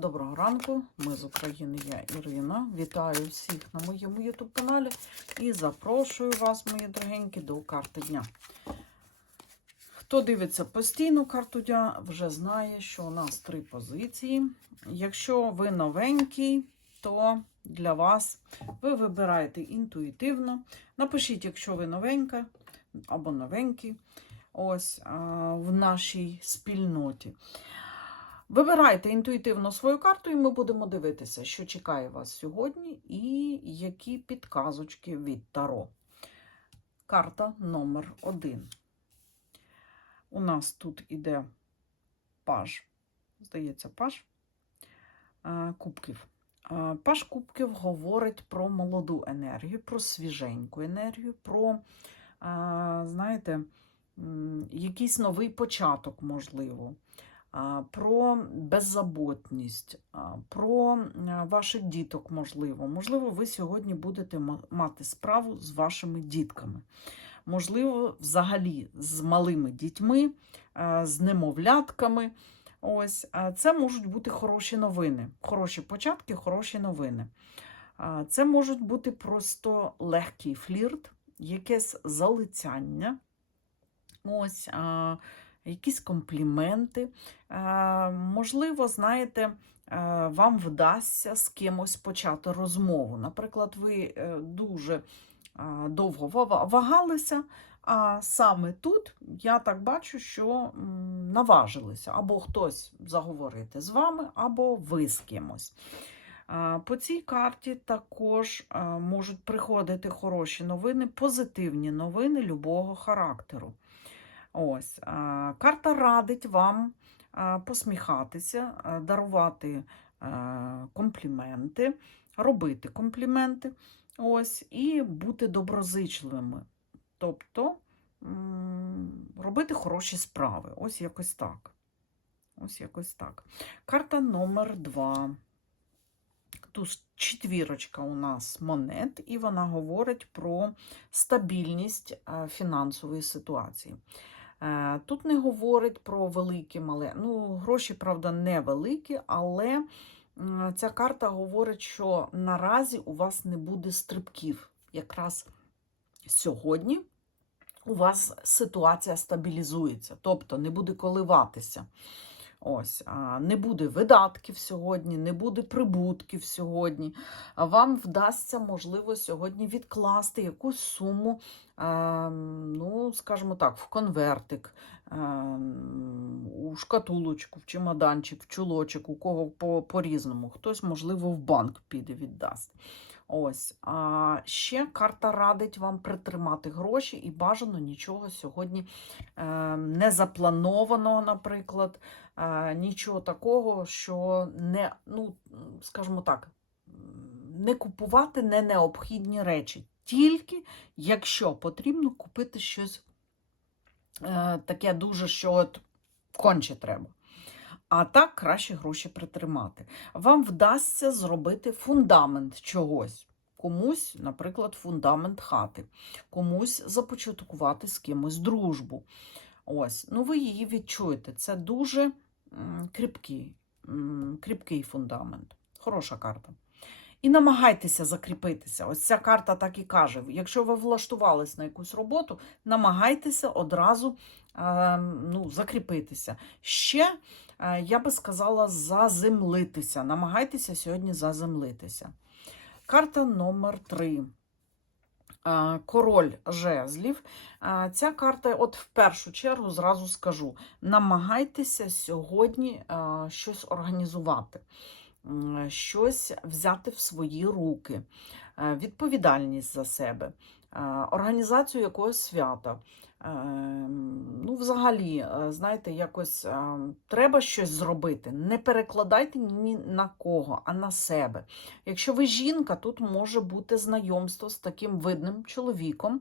Доброго ранку, ми з України, я Ірина. Вітаю всіх на моєму YouTube каналі і запрошую вас, мої дорогенькі, до карти дня. Хто дивиться постійну карту дня, вже знає, що у нас три позиції. Якщо ви новенький, то для вас ви вибираєте інтуїтивно. Напишіть, якщо ви новенька або новенький, ось в нашій спільноті. Вибирайте інтуїтивно свою карту, і ми будемо дивитися, що чекає вас сьогодні, і які підказочки від Таро. Карта номер один. У нас тут іде паж, здається, паж е, кубків. Е, Паж кубків говорить про молоду енергію, про свіженьку енергію, про, е, знаєте, якийсь новий початок, можливо про беззаботність, про ваших діток, можливо. Можливо, ви сьогодні будете мати справу з вашими дітками. Можливо, взагалі з малими дітьми, з немовлятками. Ось, це можуть бути хороші новини, хороші початки, хороші новини. Це можуть бути просто легкий флірт, якесь залицяння. Ось, якісь компліменти. Е, можливо, знаєте, е, вам вдасться з кимось почати розмову. Наприклад, ви е, дуже довго вагалися, а саме тут я так бачу, що наважилися або хтось заговорити з вами, або ви з кимось. По цій карті також можуть приходити хороші новини, позитивні новини любого характеру. Ось, карта радить вам посміхатися, дарувати компліменти, робити компліменти, ось, і бути доброзичливими. Тобто робити хороші справи. Ось якось так. Ось якось так. Карта номер два. Тут четвірочка у нас монет, і вона говорить про стабільність фінансової ситуації. Е, Тут не говорить про великі мале. Ну, гроші, правда, не великі, але ця карта говорить, що наразі у вас не буде стрибків. Якраз сьогодні у вас ситуація стабілізується, тобто не буде коливатися. Ось, не буде видатків сьогодні, не буде прибутків сьогодні. Вам вдасться, можливо, сьогодні відкласти якусь суму, е, ну, скажімо так, в конвертик, е, у шкатулочку, в чемоданчик, в чулочок, у кого по-різному. Хтось, можливо, в банк піде віддасть. Ось. А ще карта радить вам притримати гроші і бажано нічого сьогодні е, не запланованого, наприклад, е, нічого такого, що не, ну, скажімо так, не купувати не необхідні речі. Тільки якщо потрібно купити щось е, таке дуже, що от конче треба. А так краще гроші притримати. Вам вдасться зробити фундамент чогось. Комусь, наприклад, фундамент хати, комусь започаткувати з кимось дружбу. Ось, ну ви її відчуєте. Це дуже кріпкий, кріпкий фундамент. Хороша карта. І намагайтеся закріпитися. Ось ця карта так і каже: якщо ви влаштувались на якусь роботу, намагайтеся одразу е, ну, закріпитися. Ще я би сказала, заземлитися. Намагайтеся сьогодні заземлитися. Карта номер 3. Король жезлів. Е, Ця карта, от в першу чергу, зразу скажу: намагайтеся сьогодні е, щось організувати, щось взяти в свої руки, е, відповідальність за себе, е, організацію якогось свята. Взагалі, е, знаєте, якось е, треба щось зробити. Не перекладайте ні на кого, а на себе. Якщо ви жінка, тут може бути знайомство з таким видним чоловіком,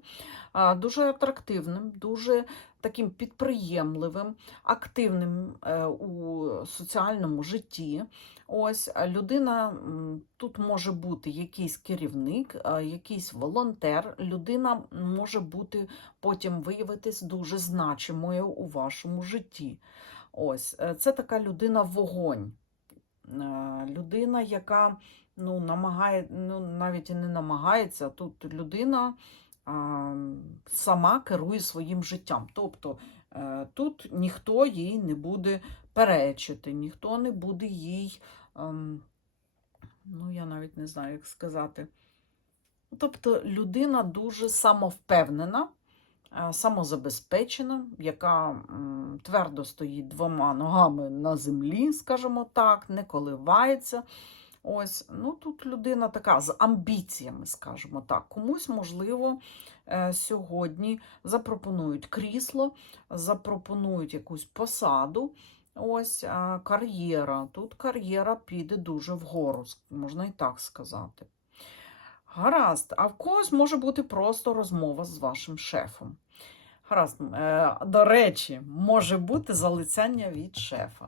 е, дуже атрактивним, дуже таким підприємливим, активним е, у соціальному житті. Ось людина тут може бути якийсь керівник, е, якийсь волонтер. Людина може бути потім виявитись дуже значимою у вашому житті. Ось е, це така людина вогонь. людина, яка ну, намагає, ну, навіть і не намагається, тут людина сама керує своїм життям. Тобто е, тут ніхто їй не буде перечити, ніхто не буде їй, ем, ну я навіть не знаю, як сказати. Тобто людина дуже самовпевнена, е, самозабезпечена, яка твердо стоїть двома ногами на землі, скажімо так, не коливається. Ось, ну тут людина така з амбіціями, скажімо так. Комусь, можливо, е, сьогодні запропонують крісло, запропонують якусь посаду. Ось кар'єра. Тут кар'єра піде дуже вгору, можна і так сказати. Гаразд, а в когось може бути просто розмова з вашим шефом. Гаразд, е, до речі, може бути залицяння від шефа.